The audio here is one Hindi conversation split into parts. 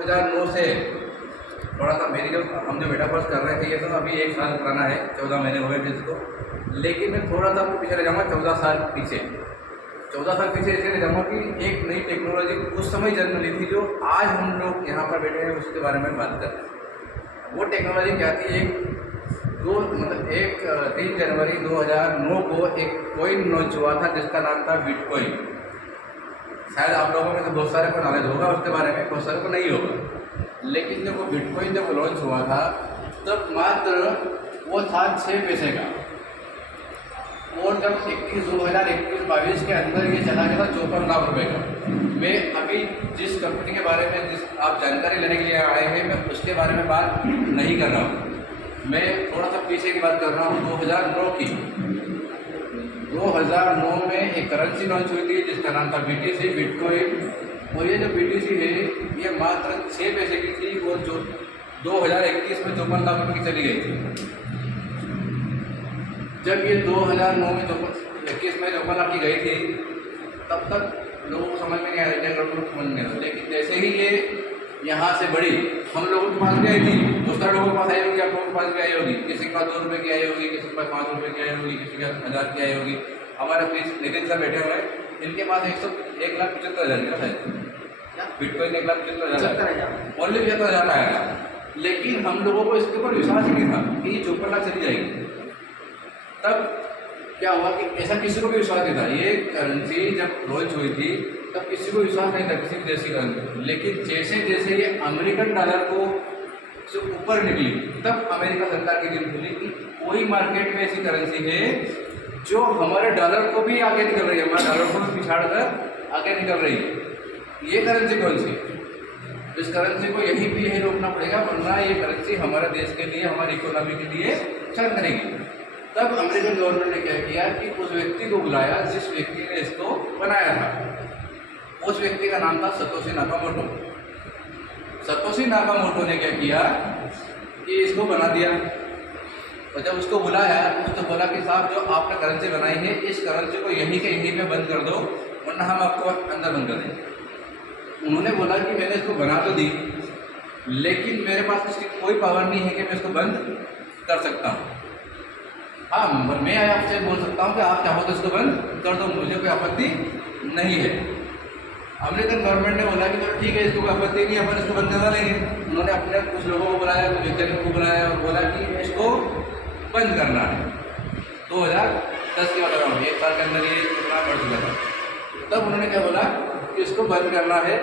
2009 से थोड़ा सा मेरी जो हम जो मेटाफर्स कर रहे थे ये तो अभी 1 साल पुराना है, 14 महीने हुए थे इसको। लेकिन मैं थोड़ा सा आपको पीछे ले जाऊँगा 14 साल पीछे। 14 साल पीछे इसलिए ले जाऊँगा कि एक नई टेक्नोलॉजी उस समय जन्म ली थी जो आज हम लोग यहाँ पर बैठे हैं उसके बारे में बात कर रहे हैं। वो टेक्नोलॉजी क्या थी? एक 3 जनवरी 2009 को एक कॉइन लॉन्च हुआ था जिसका नाम था बिटकॉइन। शायद आप लोगों में तो बहुत सारे को नॉलेज होगा उसके बारे में, बहुत सारे को नहीं होगा। लेकिन जब वो बिटकॉइन जब लॉन्च हुआ था तब मात्र वो था 6 पैसे का, और जब 2021-22 के अंदर ये चला गया था 54 लाख रुपए का। मैं अभी जिस कंपनी के बारे में जिस आप जानकारी लेने के लिए आए हैं मैं उसके बारे में बात नहीं कर रहा हूँ, मैं थोड़ा सा पीछे की बात कर रहा हूँ 2009 की। 2009 में एक करेंसी लॉन्च हुई थी जिसका नाम था BTC बिटकॉइन, और ये जो BTC है ये मात्र 6 पैसे की थी और जो 2021 में 54 लाख रुपये की चली गई थी। जब ये 2009 में 21 में 54 लाख की गई थी तब तक लोगों को समझ में नहीं आया, इंडियन गवर्नमेंट को समझ नहीं आया। लेकिन जैसे ही ये यहाँ से बढ़ी, हम लोगों के पास भी आई थी, दूसरा लोगों के पास आई होगी, आप लोगों के पास भी आई होगी, किसी के पास 2 रुपये की आई होगी, किसी के पास 5 रुपये की आई होगी, किसी के पास 1000 की आई होगी। हमारे प्लीज नितिन सर बैठे हुए हैं, इनके पास 1,75,000 का शायद बिटकॉइन 1,75,000 ओनली 75,000 आएगा। लेकिन हम लोगों को इसके ऊपर विश्वास ही नहीं था कि ये 54 लाख चली जाएगी। तब क्या हुआ कि ऐसा किसी को भी विश्वास नहीं था। ये करेंसी जब लॉन्च हुई थी तब किसी को विश्वास नहीं था किसी भी देश की करेंसी। लेकिन जैसे जैसे ये अमेरिकन डॉलर को से ऊपर निकली तब अमेरिका सरकार की नींद खुली कि कोई मार्केट में ऐसी करेंसी है जो हमारे डॉलर को भी आगे निकल रही है, हमारे डॉलर को भी पिछाड़ कर आगे निकल रही है। ये करेंसी कौन सी? इस करेंसी को यहीं भी यही रोकना पड़ेगा, वरना ये करेंसी हमारे देश के लिए, हमारी इकोनॉमी के लिए नुकसान करेगी। तब अमेरिकन गवर्नमेंट ने क्या किया कि उस व्यक्ति को बुलाया जिस व्यक्ति ने इसको बनाया था। उस व्यक्ति का नाम था सतोशी नाकामोटो। सतोशी नाकामोटो ने क्या किया कि इसको बना दिया, और जब उसको बुलाया उसको बोला कि साहब जो आपने करेंसी बनाई है इस करेंसी को यहीं के यहीं पे बंद कर दो, वरना हम आपको अंदर बंद कर देंगे। उन्होंने बोला कि मैंने इसको बना तो दी, लेकिन मेरे पास इसकी कोई पावर नहीं है कि मैं इसको बंद कर सकता हूँ। हाँ, मैं आपसे बोल सकता हूँ कि आप चाहो तो इसको बंद कर दो, मुझे कोई आपत्ति नहीं है। अमेरिकन गवर्नमेंट ने बोला कि चलो ठीक है, इसको कोई आपत्ति नहीं, अपन इसको बंद करा लेंगे। उन्होंने अपने कुछ लोगों को बुलाया, कुछ वैज्ञानिकों को बुलाया और बोला कि इसको बंद करना है। 2010 के बाद 1 साल के अंदर ये इतना बढ़ चुका था। तब उन्होंने क्या बोला कि इसको बंद करना है।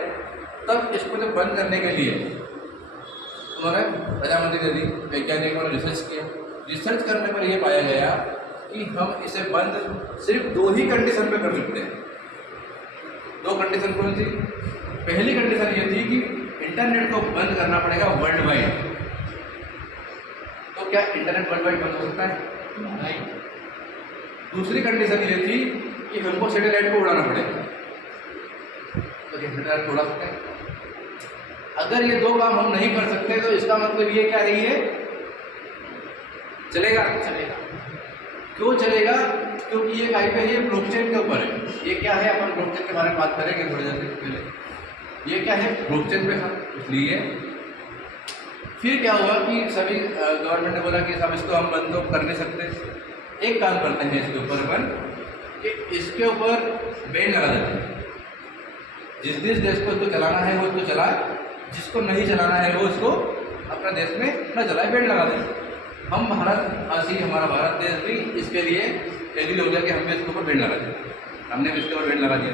तब इसको जब बंद करने के लिए उन्होंने रजामंदी दे दी, वैज्ञानिकों ने रिसर्च किया। रिसर्च करने पर यह पाया गया कि हम इसे बंद सिर्फ 2 ही कंडीशन पे कर सकते हैं। 2 कंडीशन कौन सी? पहली कंडीशन ये थी कि इंटरनेट को बंद करना पड़ेगा वर्ल्ड वाइड। तो क्या इंटरनेट वर्ल्ड वाइड बंद हो सकता है? नहीं। दूसरी कंडीशन ये थी कि हमको सैटेलाइट को उड़ाना पड़ेगा। तो क्या सैटेलाइट को उड़ा सकते हैं? अगर ये 2 काम हम नहीं कर सकते तो इसका मतलब ये क्या नहीं है, चलेगा? क्यों चलेगा? क्योंकि ये कहीं पे ये ब्लॉकचेन के ऊपर है। ये क्या है, अपन ब्लॉकचेन के बारे में बात करेंगे थोड़ी देर पहले। ये क्या है, ब्लॉकचेन पे था, इसलिए फिर क्या हुआ कि सभी गवर्नमेंट ने बोला कि सब इसको हम बंद तो कर नहीं सकते, एक काम करते हैं इसके ऊपर अपन कि इसके ऊपर बैन लगा देते हैं। जिस देश को इसको चलाना है वो इसको चलाए, जिसको नहीं चलाना है वो इसको अपने देश में न चलाए, बैन लगा दें। हम भारतवासी, हमारा भारत देश भी इसके लिए एग्री हो गया कि हमें इसके ऊपर बैन लगा दिया। हमने भी इसके ऊपर बैन लगा दिया।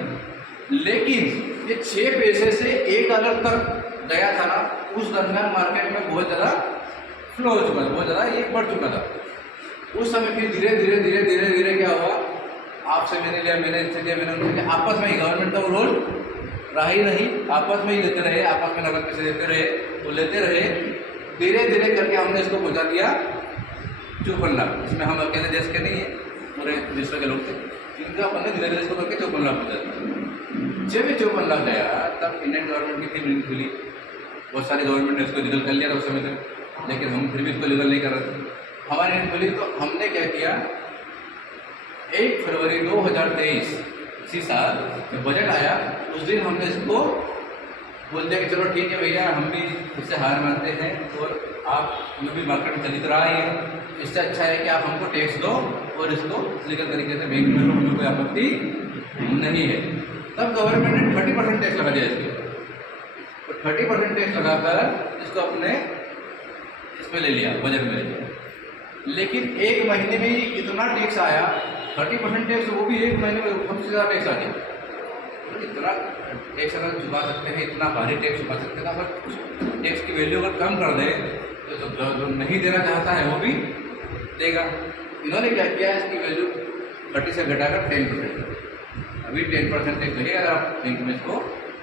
लेकिन ये 6 पैसे से $1 तक गया था ना, उस दरमियान मार्केट में बहुत ज़्यादा फ्लो हो चुका था, बहुत ज़्यादा ये बढ़ चुका था। उस समय फिर धीरे धीरे धीरे धीरे धीरे क्या हुआ, आपसे मैंने लिया, मैंने इनसे लिया, मैंने उनसे लिया, आपस में ही गवर्नमेंट का वो रोल रहा ही नहीं, आपस में ही लेते रहे, आपस में नगद पैसे देते रहे, वो लेते रहे। धीरे धीरे करके हमने इसको पहुँचा दिया 54 लाख। इसमें हम अकेले देश के नहीं है, पूरे विश्व के लोग थे, जिनका अपन ने धीरे धीरे इसको करके 54 लाख पहुँचा दिया। जब ये 54 लाख गया तब इंडियन गवर्नमेंट की फिर नींद खुली। बहुत सारी गवर्नमेंट ने इसको लीगल कर लिया था उस समय तक, लेकिन हम फिर भी इसको लीगल नहीं कर रहे थे। हमारी नींद खुली तो हमने क्या किया, 1 फरवरी 2023 इसी साल जब बजट आया उस दिन हमने इसको बोल दिया कि चलो ठीक है भैया, हम भी इससे हार मानते हैं और आप जो भी मार्केट में चलित रहा है, इससे अच्छा है कि आप हमको टैक्स दो और इसको लीगल तरीके से बैंक में लो, हमें कोई आपत्ति नहीं है। तब गवर्नमेंट ने 30% टैक्स लगा दिया इसके, तो 30% टैक्स लगाकर इसको अपने इसमें ले लिया, बजट में ले लिया। लेकिन एक महीने में ही इतना टैक्स आया, 30% टैक्स, वो भी एक महीने में सबसे ज़्यादा टैक्स आ गया। तो इतना टैक्स अगर चुका सकते हैं, इतना भारी टैक्स चुका सकते हैं, अगर टैक्स की वैल्यू अगर कम कर दें तो जो नहीं देना चाहता है वो भी देगा। इन्होंने क्या किया, इसकी वैल्यू 30 से घटाकर 10%। अभी 10% टैक्स लगेगा अगर आप बैंक में इसको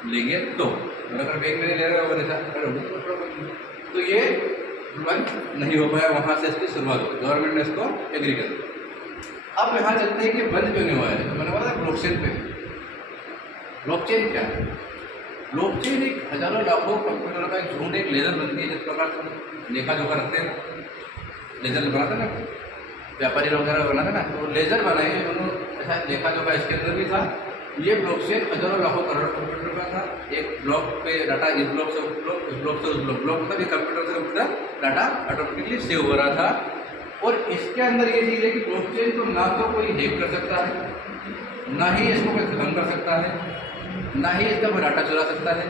लेंगे तो, और अगर बैंक में नहीं ले रहे हो ऐसा तो ये बंद नहीं हो पाया। वहाँ से इसकी शुरुआत हुई, गवर्नमेंट ने इसको एग्री कर दिया। अब यहाँ चलते हैं कि बंद क्यों नहीं हुआ है। तो मैंने बोला ब्लॉकचेन पे। ब्लॉकचेन क्या है? ब्लॉकचेन एक हजारों लाखों कंप्यूटर का एक झुंड, एक लेजर बनती है, जिस प्रकार से लेखा जोखा रखते हैं, लेजर बनाते ना व्यापारी वगैरह बनाते ना, तो लेजर बनाए उन्होंने, ऐसा लेखा जोखा इसके अंदर भी था। ये ब्लॉकचेन हजारों लाखों करोड़ कंप्यूटर का था। एक ब्लॉक पे डाटा इस ब्लॉक से उस ब्लॉक, उस ब्लॉक से उस ब्लॉक, ब्लॉक मतलब ये कंप्यूटर से कंप्यूटर डाटा ऑटोमेटिकली सेव हो रहा था। और इसके अंदर ये चीज़ है कि ब्लॉकचेन को ना तो कोई हैक कर सकता है, ना ही इसको कोई खत्म कर सकता है, ना ही इसका कोई डाटा चुरा सकता है।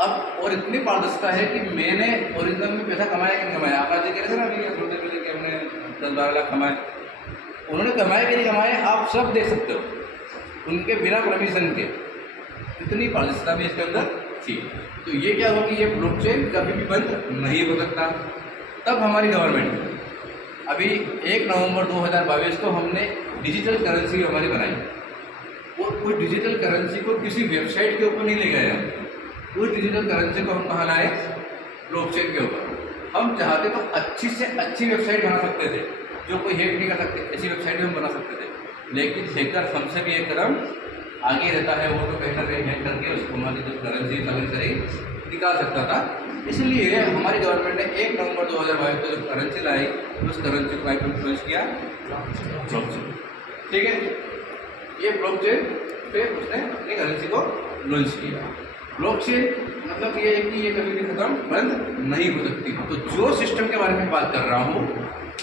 अब और इतनी पारदर्शिता है कि मैंने ओरिजिनल में पैसा कमाया कि नहीं कमाया, आप आज कह रहे थे ना अभी थोड़ी देर पहले कि हमने 10-12 लाख कमाए, उन्होंने कमाए कि नहीं कमाए आप सब देख सकते हो, उनके बिना परमिशन के। इतनी पारदर्शिता भी इसके अंदर थी। तो ये क्या हुआ कि ये ब्लॉकचेन कभी भी बंद नहीं हो सकता। तब हमारी गवर्नमेंट अभी 1 नवंबर 2022 को हमने डिजिटल करेंसी हमारी बनाई, और उस डिजिटल करेंसी को किसी वेबसाइट के ऊपर नहीं ले गए हम। उस डिजिटल करेंसी को हम कहाँ लाए? ब्लॉकचेन के ऊपर। हम चाहते तो अच्छी से अच्छी वेबसाइट बना सकते थे, जो कोई हैक नहीं कर सकते, ऐसी वेबसाइट भी हम बना सकते थे। लेकिन हैकर हमसे भी एक कदम आगे रहता है, वो तो कहीं ना कहीं हैक करके उसको हमारी जो करेंसी सही निकाल सकता था। इसलिए हमारी गवर्नमेंट ने 1 नवंबर 2022 को जो करेंसी लाई, उस करेंसी को लॉन्च किया ब्लॉकचेन। ठीक है, ये ब्लॉकचेन पे उसने अपनी करेंसी को लॉन्च किया। ब्लॉकचेन मतलब ये है कि ये कभी भी खत्म बंद नहीं हो सकती। तो जो सिस्टम के बारे में बात कर रहा हूँ,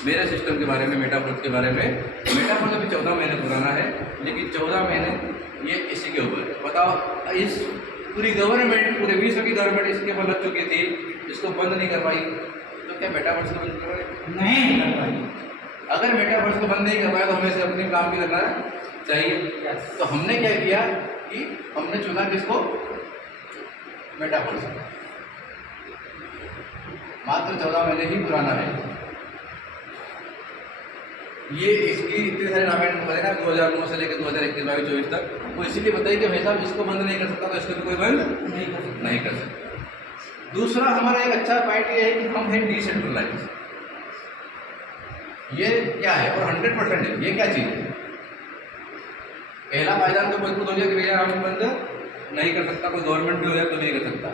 मेरे सिस्टम के बारे में, मेटावर्स के बारे में, मेटावर्स अभी 14 महीने पुराना है, लेकिन 14 महीने ये इसी के ऊपर है। बताओ, इस पूरी गवर्नमेंट, पूरे विश्व की गवर्नमेंट इसके ऊपर लग चुकी थी, इसको बंद नहीं कर पाई, तो क्या मेटावर्स को बंद कर पाई? नहीं कर पाई। अगर मेटावर्स को बंद नहीं कर पाया तो हमें से अपने काम भी करना चाहिए। तो हमने क्या किया कि हमने चुना किसको? मेटावर्स। मात्र 14 महीने ही पुराना है ये। इसकी इतनी सारे नामेंट बताए ना, 2009 से लेकर 2021-22-24 तक, वो इसीलिए बताइए कि भाई साहब इसको बंद नहीं कर सकता, तो इसको भी कोई बंद नहीं कर सकता। दूसरा हमारा एक अच्छा पॉइंट ये है कि हम हैं डिसेंट्रलाइज। ये क्या है? और 100% है। ये क्या चीज़ है? पहला पायदान तो मजबूत हो गया कि भैया हम बंद नहीं कर सकता, कोई गवर्नमेंट भी हो जाए तो नहीं कर सकता।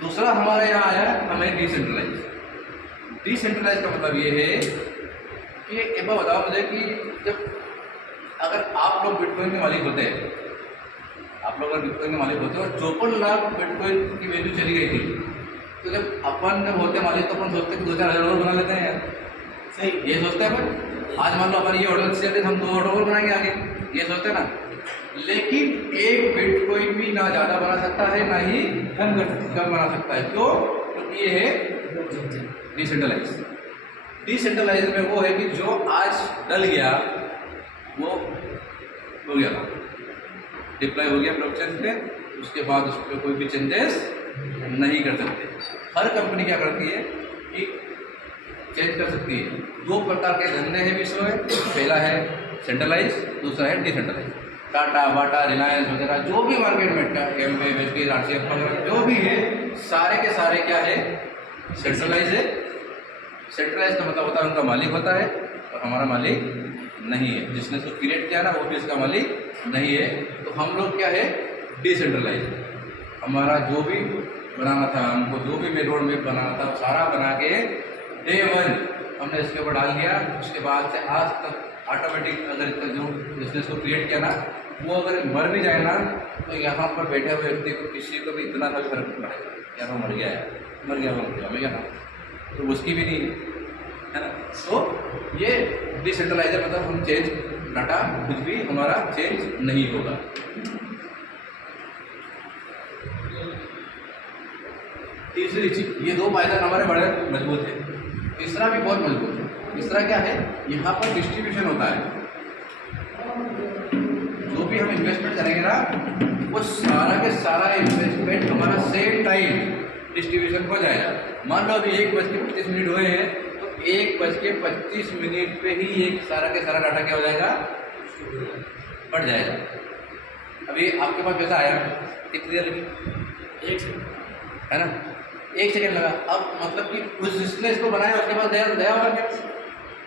दूसरा हमारा यहाँ आया हमें डिसेंट्रलाइज। डिसेंट्रलाइज का मतलब ये है कि एक बार बताओ मुझे कि जब अगर आप लोग बिटकॉइन के मालिक होते हैं, आप लोग अगर बिटकॉइन के मालिक होते हैं और 54 लाख बिटकॉइन की वैल्यू चली गई थी, तो जब अपन होते मालिक तो अपन सोचते कि 2-4 हज़ार और बना लेते हैं यार। सही, ये सोचते हैं अपन। आज मान लो अपन ये ऑर्डर से हम 2 ऑर्डर और बनाएंगे आगे, ये सोचते हैं ना। लेकिन एक बिटकॉइन भी ना ज़्यादा बना सकता है, ना ही कम बना सकता है। क्यों? क्योंकि ये है डिसेंट्रलाइज। डिसेंट्रलाइज में वो है कि जो आज डल गया वो हो गया, डिप्लॉय हो गया ब्लॉकचेन पे, उसके बाद उस पर कोई भी चेंजेस नहीं कर सकते। हर कंपनी क्या करती है कि चेंज कर सकती है। 2 प्रकार के धंधे हैं विश्व में, पहला है सेंट्रलाइज, दूसरा है डिसेंट्रलाइज। टाटा, बाटा, रिलायंस वगैरह जो भी मार्केट में एमवे, वेस्टीज, आरसीएफ वगैरह जो भी है, सारे के सारे क्या है? सेंट्रलाइज है। सेंट्रलाइज का मतलब होता है उनका मालिक होता है और हमारा मालिक नहीं है। जिसने उसको क्रिएट किया ना वो भी इसका मालिक नहीं है। तो हम लोग क्या है? डिसेंट्रलाइज। हमारा जो भी बनाना था, हमको जो भी रोड मैप बनाना था, सारा बना के डे 1 हमने इसके ऊपर डाल दिया। उसके बाद से आज तक ऑटोमेटिक अगर इसका जो बिजनेस को क्रिएट किया ना, वो अगर मर भी जाए ना तो यहाँ पर बैठे हुए व्यक्ति को किसी को भी इतना सा फर्क नहीं पड़ेगा, यहाँ मर गया है, मर गया हमें क्या ना, तो उसकी भी नहीं है ना। तो ये डिसेंट्रलाइजर मतलब हम चेंज डाटा कुछ भी हमारा चेंज नहीं होगा। तीसरी चीज, ये दो पायदान हमारे बड़े मजबूत है। तीसरा भी बहुत मजबूत है। तीसरा क्या है, यहाँ पर डिस्ट्रीब्यूशन होता है। जो भी हम इन्वेस्टमेंट करेंगे ना वो सारा के सारा इन्वेस्टमेंट हमारा सेम टाइम डिस्ट्रीब्यूशन हो जाएगा। मान लो अभी 1:25 हुए हैं तो 1:25 पे ही एक सारा के सारा डाटा क्या हो जाएगा, बढ़ जाएगा। अभी आपके पास पैसा आया, कितनी देर लगी? 1 सेकंड, है ना, 1 सेकंड लगा। अब मतलब कि उस जिसने इसको बनाया उसके पास गया होगा क्या?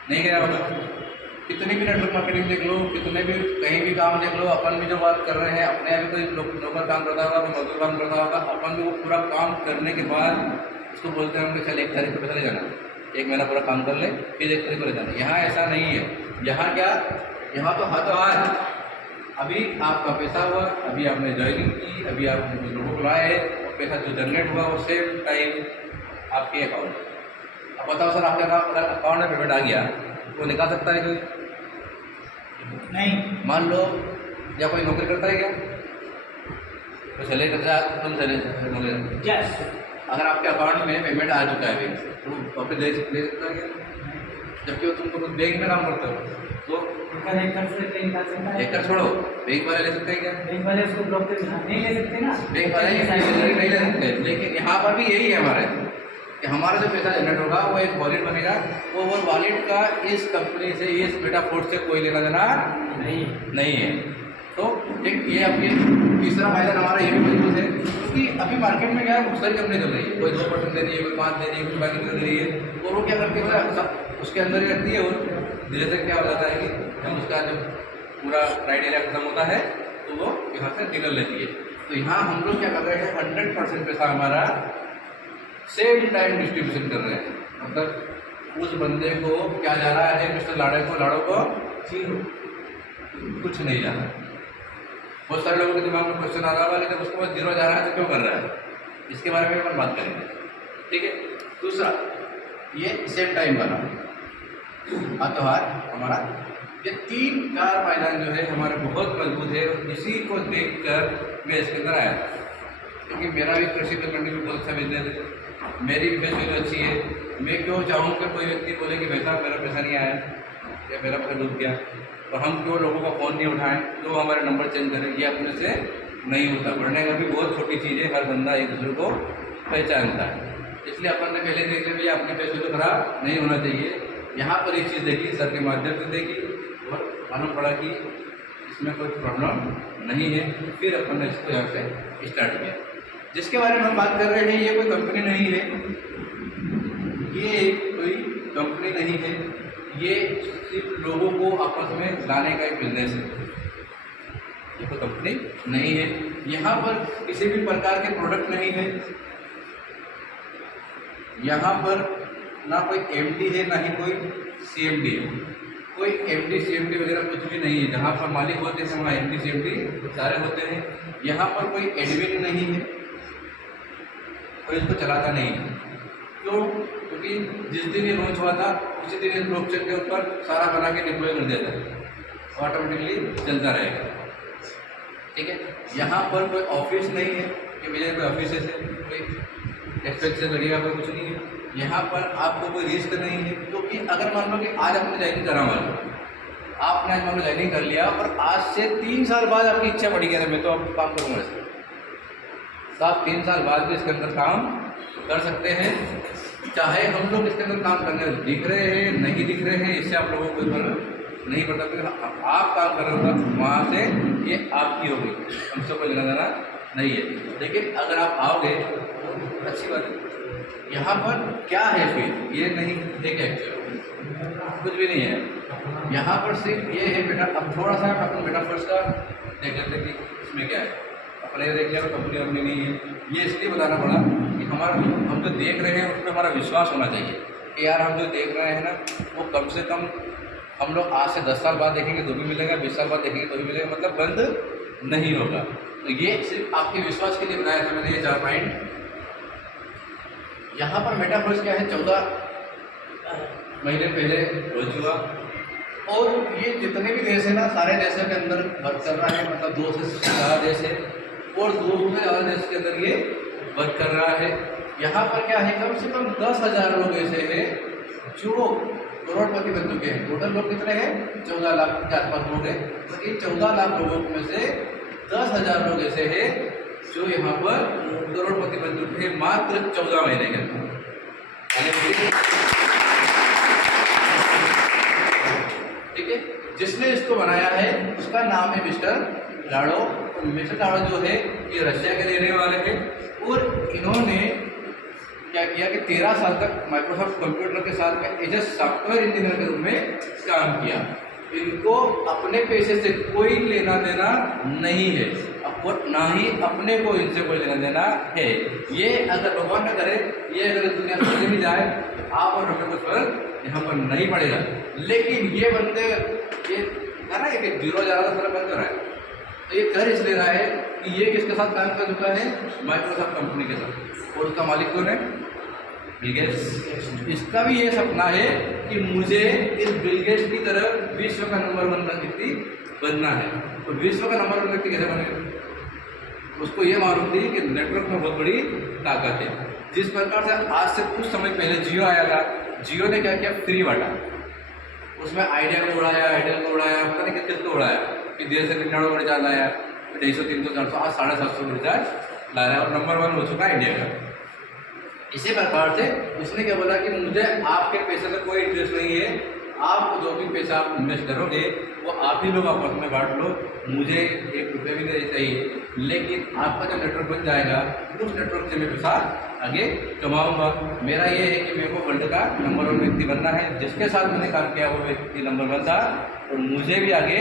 नहीं गया होगा। कितने भी नेटवर्क मार्केटिंग देख लो, कितने भी कहीं भी काम देख लो, अपन भी जो बात कर रहे हैं, अपने यहाँ भी कोई नौकर काम करता होगा, कोई मजदूर काम करता होगा, अपन भी वो पूरा काम करने के बाद उसको बोलते हैं कि चल 1 तारीख को पैसा ले जाना, 1 महीना पूरा काम कर ले फिर 1 तारीख को ले जाना। यहाँ ऐसा नहीं है। यहाँ क्या, यहाँ तो हाथों हाथ, अभी आपका पैसा हुआ, अभी आपने ज्वाइनिंग की, अभी आपने कुछ लोगों को लाए, पैसा जो जनरेट हुआ वो सेम टाइम आपके अकाउंट। अब बताओ सर, आपके अगर अकाउंट में पेमेंट आ गया वो निकाल सकता है कोई? नहीं। मान लो या कोई नौकरी करता है क्या, तो चले करता, तुम चले नौकरी, अगर आपके अकाउंट में पेमेंट आ चुका है बैंक से तो वापस ले सकता है क्या? जबकि तुम तो बैंक में काम करते हो तो हैकर छोड़ो, बैंक वाले ले सकते हैं क्या? बैंक वाले उसको ब्लॉक नहीं ले सकते ना, बैंक वाले नहीं ले सकते। लेकिन यहाँ पर भी यही है हमारे कि हमारा जो पैसा जनरेट होगा वो एक वॉलेट बनेगा, वो वॉलेट का इस कंपनी से, इस मेटाफोर्स से कोई लेना देना नहीं है। तो एक ये अपनी तीसरा फायदा हमारा ये भी मजबूत है, क्योंकि अभी मार्केट में क्या है, बहुत सारी कंपनी चल रही है, कोई 2% दे रही है, कोई 5 दे रही है, कोई बाकी दे रही है, और वो क्या करती है सब उसके अंदर ही रखती है। और धीरे से क्या हो जाता है कि हम उसका जब पूरा क्राइटेरिया खत्म होता है तो वो यहाँ से निकल लेती है। तो यहाँ हम लोग क्या कर रहे हैं, 100% पैसा हमारा सेम टाइम डिस्ट्रीब्यूशन कर रहे हैं। मतलब उस बंदे को क्या जा रहा है, मिस्टर लाड़ो को कुछ नहीं जा रहा। बहुत सारे लोगों के दिमाग में क्वेश्चन आ रहा है लेकिन उसको बस 0 जा रहा है तो क्यों कर रहा है, इसके बारे में अपन बात करेंगे, ठीक है। दूसरा, ये सेम टाइम वाला हाथों हाथ हमारा, ये 3-4 पायदान जो है हमारे बहुत मजबूत है। इसी को देखकर मैं इसके अंदर आया था, क्योंकि मेरा भी कृषि कंपनी में बहुत अच्छा बिजनेस है, मेरी भी वैल्यू अच्छी है। मैं क्यों चाहूँ कि कोई व्यक्ति बोले कि भाई साहब मेरा पैसा नहीं आया या मेरा पैसा डूब गया, और हम क्यों लोगों का फ़ोन नहीं उठाएं, तो हमारे नंबर चेंज करें, ये अपने से नहीं होता। बढ़ने का भी बहुत छोटी चीज़ है, हर बंदा एक दूसरे को पहचानता है। इसलिए अपन ने पहले देख लिया अपने पैसे तो खराब नहीं होना चाहिए। यहाँ पर एक चीज़ देखी, सर के माध्यम से देखी और मालूम पड़ा कि इसमें कोई प्रॉब्लम नहीं है। फिर अपन ने इसको यहाँ से स्टार्ट किया। जिसके बारे में हम बात कर रहे हैं ये कोई कंपनी नहीं है, ये कोई कंपनी नहीं है, ये सिर्फ लोगों को आपस में लाने का एक बिजनेस है। ये कोई कंपनी नहीं है, यहाँ पर किसी भी प्रकार के प्रोडक्ट नहीं है, यहाँ पर ना कोई एमडी है ना ही कोई सीएमडी है। कोई एमडी सीएमडी वगैरह कुछ भी नहीं है। जहाँ पर मालिक होते हैं वहाँ एमडी सीएमडी सारे होते हैं। यहाँ पर कोई एडमिन नहीं है, कोई इसको चलाता नहीं है। क्यों? क्योंकि जिस दिन ये लॉन्च हुआ था उसी दिन इस ब्लॉकचेन के ऊपर सारा बना के डिप्लॉय कर दिया था, ऑटोमेटिकली चलता रहेगा, ठीक है। यहाँ पर कोई ऑफिस नहीं है कि भैया कोई ऑफिस है, कोई एक्सपेंसेस लगेगा, कोई कुछ नहीं है। यहाँ पर आपको कोई रिस्क नहीं है, क्योंकि अगर मान लो कि आज आपने ज्वाइनिंग करा, मान लो आपने आज मान लो ज्वाइनिंग कर लिया और आज से 3 साल बाद आपकी इच्छा बढ़ी गया मैं तो अब काम करूँगा इसमें, तो आप 3 साल बाद भी इसके अंदर काम कर सकते हैं। चाहे हम लोग इसके अंदर काम करने दिख रहे हैं नहीं दिख रहे हैं, इससे आप लोगों को कोई फर्क नहीं पड़ता, क्योंकि आप काम कर रहे हो वहाँ से ये आपकी होगी, हमसे कोई लेना देना नहीं है। लेकिन अगर आप आओगे तो अच्छी बात है। यहाँ पर क्या है फिर ये नहीं है क्या, कुछ भी नहीं है। यहाँ पर सिर्फ ये है बेटा। अब थोड़ा सा अपन बेटा फर्स्ट का देख लेते हैं कि इसमें क्या है। अपने ये देख लिया तो कंपनी अपनी नहीं है, ये इसलिए बताना पड़ा कि हमारा हम जो देख रहे हैं उस पर हमारा विश्वास होना चाहिए कि यार हम जो देख रहे हैं ना वो कम से कम हम लोग आज से 10 साल बाद देखेंगे तो भी मिलेगा, 20 साल बाद देखेंगे तो भी मिलेगा, मतलब बंद नहीं होगा। तो ये सिर्फ आपके विश्वास के लिए बनाया था मैंने ये 4 पॉइंट। यहाँ पर मेटाफोर्स क्या है, 14 महीने पहले लॉन्च हुआ और ये जितने भी देश है ना, सारे देशों के अंदर वर्क कर रहा है, मतलब 2 से ज़्यादा देश है और 2 से ज़्यादा देश के अंदर ये वर्क कर रहा है। यहाँ पर क्या है, कम से कम 10,000 लोग ऐसे हैं जो करोड़पति बन चुके हैं। टोटल लोग कितने हैं, 14 लाख के आसपास लोग हैं। तो इन 14 लाख लोगों में से 10,000 लोग ऐसे हैं जो यहाँ पर करोड़पति बन चुके हैं मात्र 14 महीने के अंदर। ठीक है, जिसने इसको बनाया है उसका नाम है मिस्टर लाडो। मिस्टर लाडो जो है ये रशिया के रहने वाले थे और इन्होंने क्या किया कि 13 साल तक माइक्रोसॉफ्ट कंप्यूटर के साथ में एज ए सॉफ्टवेयर इंजीनियर के रूप में काम किया। इनको अपने पैसे से कोई लेना देना नहीं है और ना ही अपने को इनसे कोई लेना देना है। ये अगर भगवान न करे, ये अगर दुनिया से भी जाए तो आप और हमें कुछ फर्क यहाँ पर नहीं पड़ेगा। लेकिन ये बंदे ये है ना, एक 0 ज़्यादा फर्क बन रहा है, तो ये कर इसलिए रहा है कि ये किसके साथ काम कर चुका है, माइक्रोसॉफ्ट कंपनी के साथ। और उसका मालिक कौन है, बिल गेट्स। इसका भी ये सपना है कि मुझे इस बिल गेट्स की तरह विश्व का नंबर 1 व्यक्ति बनना है। तो विश्व का नंबर 1 व्यक्ति कैसे बनेगा, उसको ये मालूम थी कि नेटवर्क में बहुत बड़ी ताकत है। जिस प्रकार से आज से कुछ समय पहले जियो आया था, जियो ने क्या किया, फ्री बांटा। उसमें आइडिया को उड़ाया, एयरटेल को उड़ाया, पता नहीं किसको उड़ाया, कि देर से 99 का रिचार्ज लाया, 250, 300, 400, आज 750 का रिचार्ज ला रहा है और नंबर 1 हो चुका है इंडिया का। इसी प्रकार से उसने क्या बोला कि मुझे आपके पैसे से कोई इंटरेस्ट नहीं है, आप जो भी पैसा आप इन्वेस्ट करोगे वो आप ही लोग आपस में बांट लो, मुझे 1 रुपये भी नहीं चाहिए। लेकिन आपका जब नेटवर्क बन जाएगा उस नेटवर्क से मैं पैसा आगे कमाऊंगा। मेरा ये है कि मेरे को वर्ल्ड का नंबर 1 व्यक्ति बनना है। जिसके साथ मैंने काम किया वो व्यक्ति नंबर 1 था और मुझे भी आगे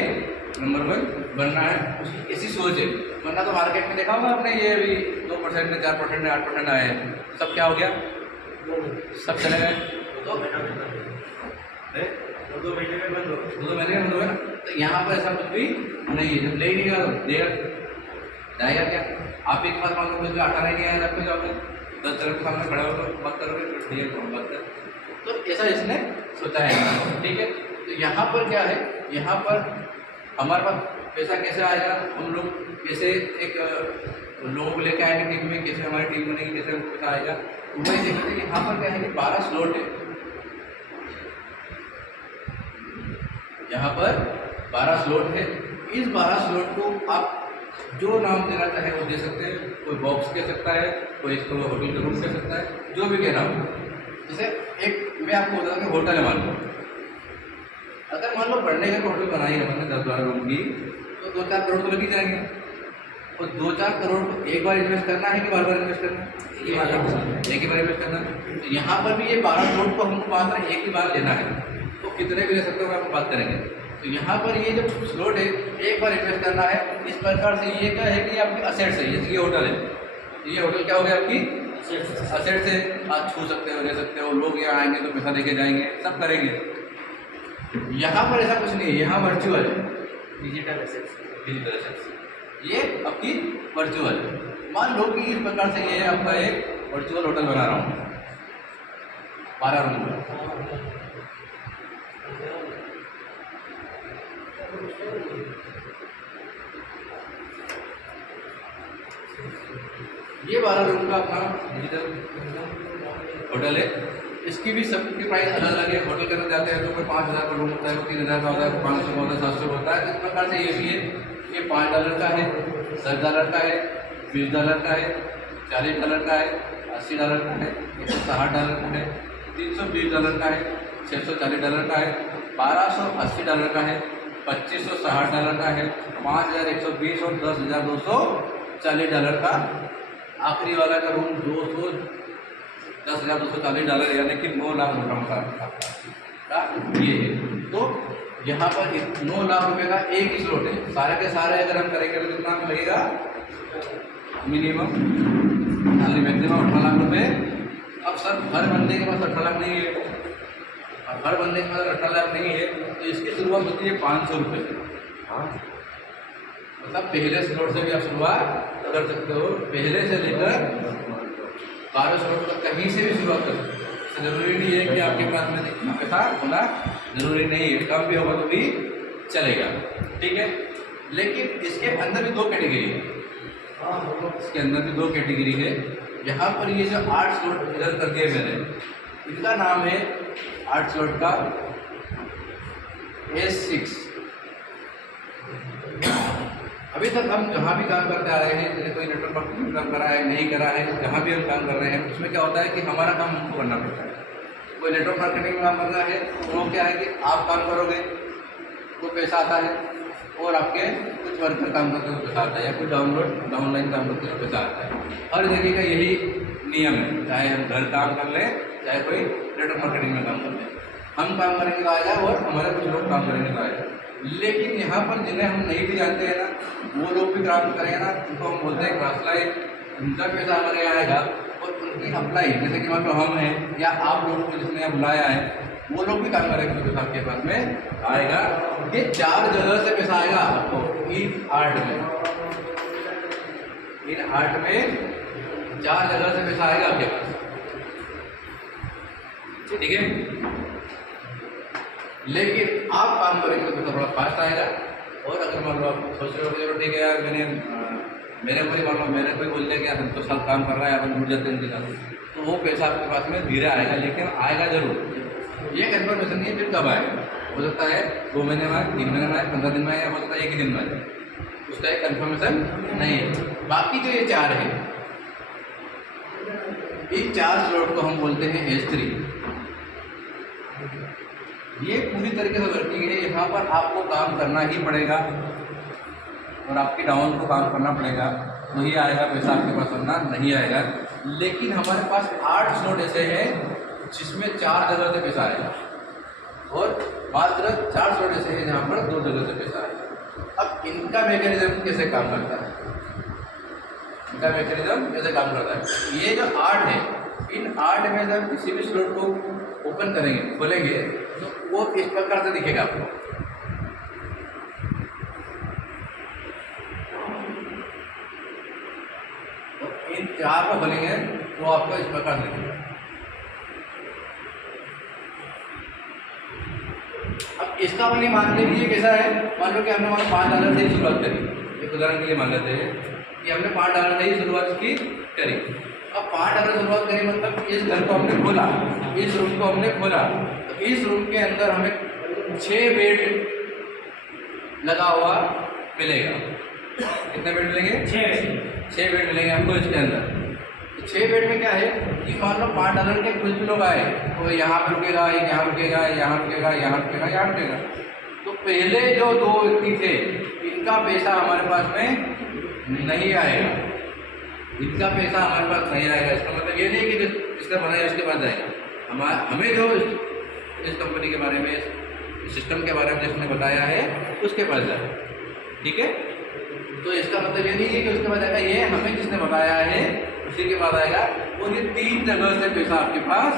नंबर 1 बनना है। उसकी ऐसी सोच है। वरना तो मार्केट में देखा होगा आपने, ये अभी 2% में 4% में 8% आए हैं, सब क्या हो गया, सब चले गए। तो 2 महीने में बंद हो गया ना। तो यहाँ पर ऐसा कुछ भी नहीं है, जब ले ही नहीं गया देगा जाएगा क्या। आप एक बार मान लो मुझे 18 नहीं आया, आपको जाओगे 10 तरह के सामने खड़ा होकर बात करोगे तो ठीक है बात कर। तो ऐसा इसने सोचा है, ठीक है। तो यहाँ पर क्या है, यहाँ पर हमारे पास पैसा कैसे आएगा, हम लोग कैसे एक लोगों को लेकर आएंगे टीम में, कैसे हमारी टीम बनेगी, कैसे हमको पैसा आएगा, वही देखते हैं। यहाँ पर क्या है कि 12 स्लॉट है, यहाँ पर 12 स्लॉट है। इस 12 स्लॉट को आप जो नाम देना चाहे वो दे सकते हैं। कोई बॉक्स कह सकता है, कोई इसको होटल का रूम कह सकता है, जो भी कहना हो। जैसे एक मैं आपको बता दूँ कि होटल है, मान लो अगर मान लो बढ़ने का होटल बनाई है हमने 10-12 रूम की, तो 2-4 करोड़ तो लग ही जाएंगे। और 2-4 करोड़ को एक बार इन्वेस्ट करना है कि बार बार इन्वेस्ट करना है, एक ही बार इन्वेस्ट करना है। तो यहाँ पर भी ये 12 करोड़ को हमको बात एक ही बार लेना है, तो कितने भी ले सकते हो आपको बात करेंगे। तो यहाँ पर ये जो स्लॉट है एक बार इन्वेस्ट करना है। इस प्रकार से ये क्या है कि आपकी असेट्स है, जैसे ये होटल है, ये होटल क्या हो गया आपकी असेट्स है। आप छू सकते हो, ले सकते हो, लोग यहाँ आएंगे तो पैसा लेके जाएंगे, सब करेंगे। यहाँ पर ऐसा कुछ नहीं है, यहाँ वर्चुअल है, डिजिटल एसेट्स ये आपकी वर्चुअल है। मान लो कि इस प्रकार से ये आपका एक वर्चुअल होटल बना रहा हूँ 12 रूम का। ये 12 रूम का अपना डिजिटल होटल है। इसकी भी सबकी प्राइस अलग अलग है। होटल के अंदर जाते हैं तो कोई 5,000 का रूम होता है, कोई 3,000 का होता है, 500 का होता है, 700 का होता है। इस प्रकार से ये भी है, ये $5 का है, $10 का है, $20 का है, $40 का है, $80 का है, $160 का है, $320 का है, $640 का है, $1,280 का है, $2,560 का है, $5,120 और $10,240 का। आखिरी वाला का रूम $10,240 यानी कि 9 लाख रुपये का ये है। तो यहाँ पर 9 लाख रुपए का एक ही स्लॉट है। सारे के सारे अगर हम करेंगे तो कितना लगेगा, मिनिमम मैक्सिमम 18 लाख रुपए। अब सर हर बंदे के पास 18 लाख नहीं है, और हर बंदे के पास 18 लाख नहीं है तो इसकी शुरुआत होती है 500 रुपये से। मतलब पहले स्लॉट से भी आप शुरुआत कर सकते हो, पहले से लेकर 12 स्लॉट तक कहीं से भी शुरुआत कर सकते हो। तो जरूरी नहीं है कि आपके पास में इतना पैसा होना जरूरी नहीं है, कम भी होगा तो भी चलेगा, ठीक है। लेकिन इसके अंदर भी 2 कैटेगरी है, इसके अंदर भी 2 कैटेगरी है। यहाँ पर ये जो 8 स्लॉट इधर कर दिए मैंने, इनका नाम है 8 स्लॉट का S6। अभी तक हम जहाँ भी काम करते आ रहे हैं, जैसे कोई नेटवर्क मार्केटिंग काम करा है नहीं करा है, जहाँ भी हम काम कर रहे हैं उसमें क्या होता है कि हमारा काम हमको करना पड़ता है। कोई नेटवर्क मार्केटिंग में काम करना है तो वो क्या है कि आप काम करोगे तो पैसा आता है, और आपके कुछ वर्कर काम करते हुए पैसा आता है, या कोई डाउनलाइन काम करते हुए पैसा आता है। हर जगह का यही नियम है, चाहे हम घर काम कर लें चाहे कोई नेटवर्क मार्केटिंग में काम कर लें, हम काम करेंगे तो आएगा और हमारे कुछ लोग काम करेंगे तो आएगा। लेकिन यहाँ पर जिन्हें हम नहीं भी जानते हैं ना, वो लोग भी काम करेंगे ना, उनको हम बोलते हैं क्रॉस लाइन, उनका पैसा हमारे यहाँ आएगा। और उनकी अप्लाई, जैसे कि मतलब हम हैं या आप लोग को जिसने यहाँ बुलाया है, वो लोग भी काम करेंगे तो पैसा आपके पास में आएगा। ये 4 जगह से पैसा आएगा आपको, इन 8 में 4 जगह से पैसा आएगा आपके पास, ठीक है। लेकिन आप काम करेंगे तो पैसा थोड़ा फास्ट आएगा। और अगर मान लो आप सोच रहे हो चलो ठीक है यार, मेरे को ही मान लो मेरे को ही बोल दिया कि हम तो साल काम कर रहा है, अपन जुड़ जाते हैं दिन, तो वो पैसा आपके पास में धीरे आएगा, लेकिन आएगा जरूर। ये कन्फर्मेशन नहीं है फिर कब आएगा, हो सकता है 2 महीने में आए, 3 महीने में आए, 15 दिन में आए, हो सकता है 1 ही दिन में आए, उसका एक कन्फर्मेशन नहीं है। बाकी जो ये 4 है, इन 4 स्लॉट को हम बोलते हैं S3। ये पूरी तरीके से वर्किंग है। यहाँ पर आपको काम करना ही पड़ेगा और आपकी डाउन को काम करना पड़ेगा, तो ही आएगा पैसा आपके पास, वरना नहीं आएगा। लेकिन हमारे पास 8 स्लॉट ऐसे हैं जिसमें 4 जगह से पैसा आएगा, और मात्र 4 स्लॉट ऐसे हैं जहाँ पर 2 जगह से पैसा आएगा। अब इनका मैकेनिज्म कैसे काम करता है, इनका मैकेनिज्म कैसे काम करता है, ये जो 8 है, इन 8 में जब किसी भी स्लॉट को ओपन करेंगे, खोलेंगे, तो वो इस प्रकार से दिखेगा आपको। तो इन 4 को खोलेंगे तो आपको इस प्रकार से दिखेगा। अब इसका अपन ये मान लीजिए कैसा है, मान लो कि हमने $5 से ही शुरुआत करी, एक उदाहरण के लिए मान लेते हैं कि हमने $5 से ही शुरुआत करी। अब $5 शुरुआत करी, मतलब इस घर को हमने खोला, इस रूम को हमने खोला, तो इस रूम के अंदर हमें 6 बेड लगा हुआ मिलेगा। कितने बेड मिलेंगे? 6 बेड मिलेंगे हमको इसके अंदर। तो 6 बेड में क्या है कि मान लो $5 के कुछ भी लोग आए तो यहाँ पर रुकेगा, एक यहाँ रुकेगा, यहाँ रुकेगा, यहाँ रुकेगा, यहाँ रुकेगा। तो पहले जो 2 व्यक्ति थे, इनका पैसा हमारे पास में नहीं आएगा, इनका पैसा हमारे पास नहीं आएगा। इसका मतलब ये नहीं कि जिसने बनाया उसके पास जाएगा, हमें जो इस कंपनी के बारे में, इस सिस्टम के बारे में जिसने बताया है उसके पास जाएगा, ठीक है। तो इसका मतलब ये नहीं है कि उसके पास जाएगा, ये हमें जिसने बताया है उसी के पास आएगा। और ये 3 जगह से पैसा आपके पास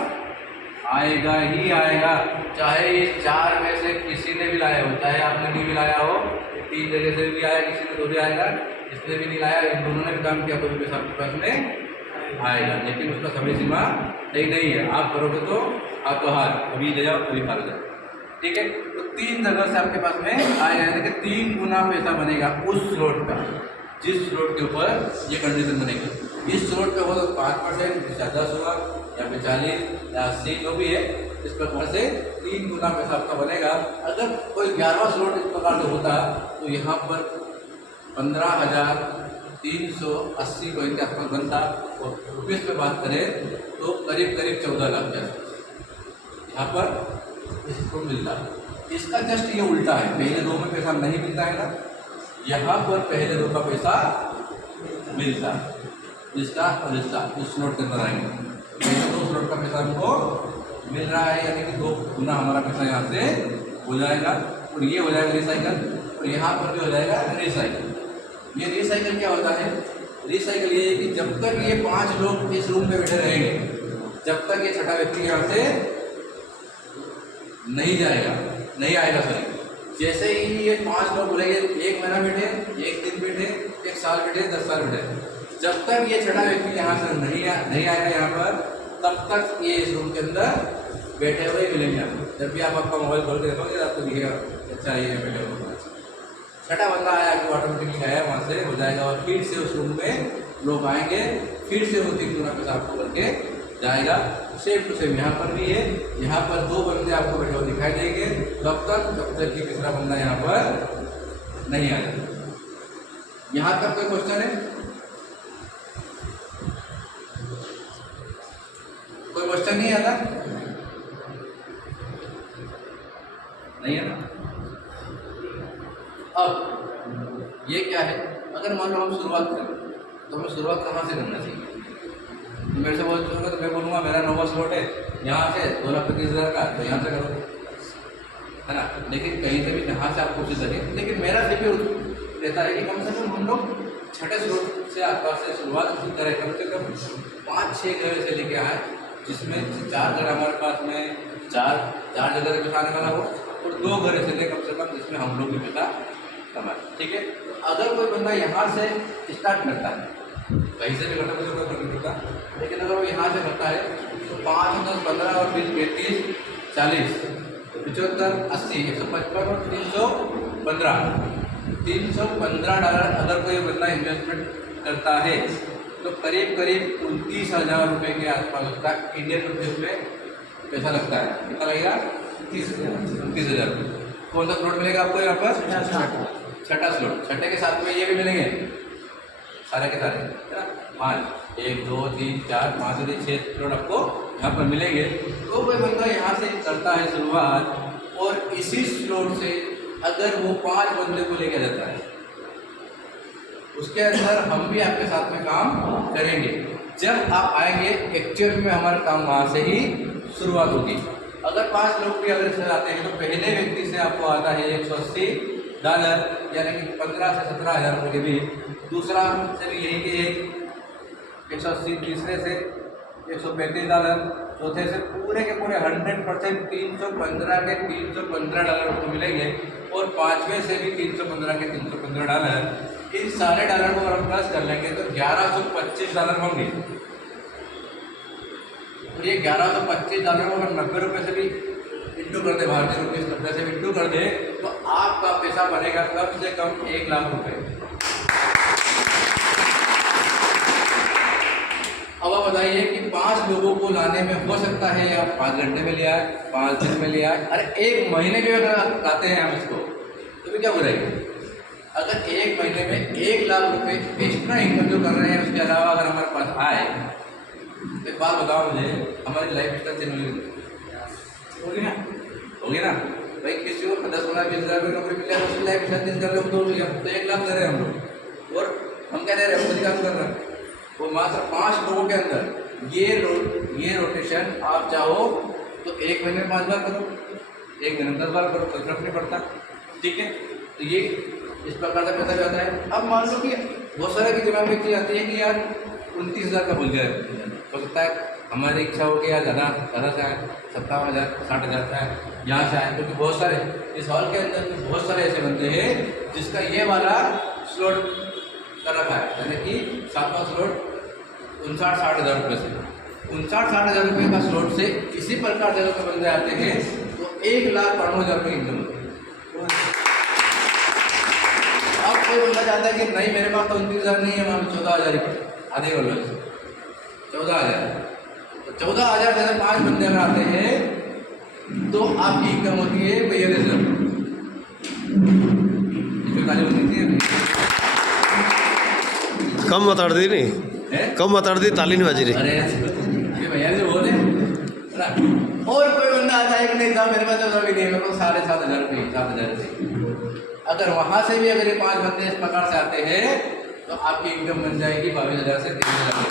आएगा ही आएगा, चाहे इस 4 में से किसी ने भी लाया हो, चाहे आपने नहीं भी लाया हो, 3 जगह से भी आया, किसी ने तो भी आएगा, इसने भी नहीं लाया, इन दोनों ने भी काम किया तो भी पैसा आपके पास में आएगा। लेकिन उसका समय सीमा नहीं है, आप करोगे तो आपको हार, अभी ले जाओ कभी हार जाओ, ठीक है। तो 3 जगह से आपके पास में आएगा, यानी कि 3 गुना पैसा बनेगा उस स्लॉट का, जिस स्लॉट के ऊपर ये कंडीशन बनेगी। इस स्लॉट पे हो तो 5%, या 10 होगा, या 40 या 80 जो भी है, इस प्रकार से 3 गुना पैसा आपका बनेगा। अगर कोई 11वां स्लॉट इस प्रकार से होता तो यहाँ पर 15,380 कोइन के आसपास बनता, और रुपीज़ पे बात करें तो करीब 14 लाख के आसपास यहाँ पर इसको मिलता है। इसका जस्ट ये उल्टा है, पहले 2 में पैसा नहीं मिलता है ना, यहाँ पर पहले 2 का पैसा मिलता है, इसका और इसका इस स्लॉट के अंदर आएंगे। पहले 2 स्लॉट का पैसा हमको मिल रहा है, यानी कि 2 गुना हमारा पैसा यहाँ से हो जाएगा, और ये हो जाएगा रिसाइकल, और यहाँ पर भी हो जाएगा रिसाइकल। ये रिसाइकल क्या होता है, रिसाइकल ये है कि जब तक ये 5 लोग इस रूम में बैठे रहेंगे, जब तक ये 6ठा व्यक्ति यहाँ से नहीं जाएगा, नहीं आएगा। सॉरी, जैसे ही ये 5 लोग बोलेंगे 1 महीना बैठे, 1 दिन बैठे, 1 साल बैठे, 10 साल बैठे, जब तक ये छठा व्यक्ति यहाँ से नहीं आएगा यहाँ पर, तब तक ये इस रूम के अंदर बैठे हुए मिलेंगे। जब भी आप आपका मोबाइल खोल के देखोगे आपको दिखेगा अच्छा ये बैठे हुए। छठा बंदा आया कि ऑटोमेटिकली आया, वहाँ से हो जाएगा और फिर से उस रूम में लोग आएंगे, फिर से वो 3 गुना पैसा आपको करके जाएगा। सेम टू सेम यहाँ पर भी है, यहाँ पर 2 बंदे आपको बैठे हुए दिखाई देंगे जब तक कि तीसरा बंदा यहाँ पर नहीं आ जाता। यहाँ तक कोई क्वेश्चन है? कोई क्वेश्चन नहीं आता? नहीं है ना? अब ये क्या है, अगर मान लो हम शुरुआत करें तो हमें शुरुआत कहाँ से करना चाहिए? तो मेरे से बोल चुका तो मैं बोलूँगा मेरा 9वां स्लॉट है, यहाँ से 2,25,000 का, तो यहाँ से करो, है ना। लेकिन कहीं से भी जहाँ से आप कोशिश करें, लेकिन मेरा रिव्यू रहता है कि कम से कम हम लोग छठे स्लॉट से आसपास से शुरुआत करें, कम से कम 5-6 घर से लेके आए, जिसमें 4 घर हमारे पास में 4 जगह से पैसा आने वाला हो और 2 घर ऐसे ले कम से कम जिसमें हम लोग भी पैसा कमाए। ठीक है, तो अगर कोई बंदा यहाँ से स्टार्ट करता है, कहीं से भी करता है, कोई फर्क नहीं पड़ता, लेकिन अगर वो यहाँ से करता है तो 5, 10, 15 और 20, 35, 40, 75, 80, 155 और $315 अगर कोई बंदा इन्वेस्टमेंट करता है तो करीब 29,000 रुपये के आसपास उसका इंडियन रुपये में पैसा लगता है। कितना लगेगा? 29,000 रुपये। कौन सा स्लॉट मिलेगा आपको यहाँ पर? छठा स्लॉट। छठे के साथ में ये भी मिलेंगे सारे के सारे, है ना। 5, 1, 2, 3, 4, 5, 6 स्लॉट आपको यहाँ पर मिलेंगे। तो कोई बंदा यहाँ से करता है शुरुआत और इसी स्लॉट से अगर वो 5 बंदे को लेकर जाता है, उसके अंदर हम भी आपके साथ में काम करेंगे। जब आप आएंगे एक्चुअल में हमारा काम वहाँ से ही शुरुआत होगी। अगर 5 लोग भी अगर आते हैं तो पहले व्यक्ति से आपको आता है $180, यानी कि 15 से 17,000 रुपये के बीच। दूसरा से भी यही कि 180, तीसरे से $135, चौथे से पूरे के पूरे 100% $315 के $315 को मिलेंगे और 5वें से भी $315 के $315। इन सारे डॉलर को अगर हम प्लस कर लेंगे तो $1,125 होंगे। तो ये $1,125 को अगर 90 रुपये से भी इंटू कर दे, भारतीय रुपये 90 से भी इंटू कर दे, तो आपका पैसा बनेगा कम से कम 1 लाख रुपये। अब आप बताइए कि 5 लोगों को लाने में हो सकता है आप 5 घंटे में ले आए, 5 दिन में ले आए, अरे 1 महीने में अगर लाते हैं हम इसको तो भी क्या बुराई। अगर 1 महीने में 1 लाख रुपए एक्स्ट्रा इनकम जो कर रहे हैं उसके अलावा अगर हमारे पास आए, तो एक बात बताओ मुझे, हमारी लाइफ स्टाइल चेंज होगी ना? होगी ना भाई। किसी को 10, 15, 20,000 रुपये नौकरी मिल जाए, उसकी लाइफ स्टाइल चेंज कर लो तो 1 लाख दे रहे हैं हम लोग, और हम क्या दे रहे हैं? खुद काम कर रहे हैं। वो मात्र 5 लोगों के अंदर ये रोटेशन आप चाहो तो 1 महीने में 5 बार करो, 1 दिन में 10 बार करो, कोई फर्क नहीं पड़ता। ठीक है, तो ये इस प्रकार से पैसा जाता है। अब मान लो कि बहुत सारे की दिमाग में इतनी आती है कि यार 29,000 का भूल जाए, हो सकता है हमारी इच्छा हो कि यार ज़्यादा से आए, 57,000, 60,000 से आए, यहाँ से आए, क्योंकि बहुत सारे इस हॉल के अंदर बहुत सारे ऐसे बंदे हैं जिसका ये वाला स्लॉट कर रखा है, यानी कि 7वां स्लॉट 59-60,000 रुपये से 59-60,000 रुपये का स्लॉट से इसी प्रकार से अगर बंदे आते हैं तो 1,92,000 रुपये इनकम होती है। अब कोई बंदा चाहता है कि नहीं मेरे पास तो 29,000 नहीं है, मान लो 14,000 ही आधे कर लो, 14,000, तो 14,000 से 5 बंदे अगर आते हैं तो आपकी इनकम होती है भैया रिजर्व, इसमें खाली होती है कम माताड़ी नहीं है? कम माताड़ी ताली नहीं बाजी रही। अरे ये भैया से बोले ना। और कोई बंदा आता है कि नहीं साहब मेरे पास तो अभी नहीं, मेरे को 7,500 रुपये, 7,000 रुपये। अगर वहाँ से भी अगर ये 5 बंदे इस प्रकार से आते हैं तो आपकी इनकम बन जाएगी 22,000 से 23,000।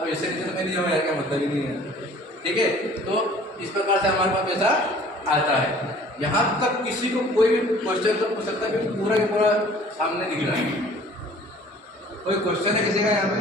अब इससे नीचे तो मैं नहीं जाऊँगा, क्या मतलब ही नहीं है। ठीक है, तो इस प्रकार से हमारे पास पैसा आता है। यहाँ तक किसी को कोई भी क्वेश्चन तो पूछ सकता है, पूरा के पूरा सामने दिख रहा है। कोई क्वेश्चन है किसी का यहाँ पे?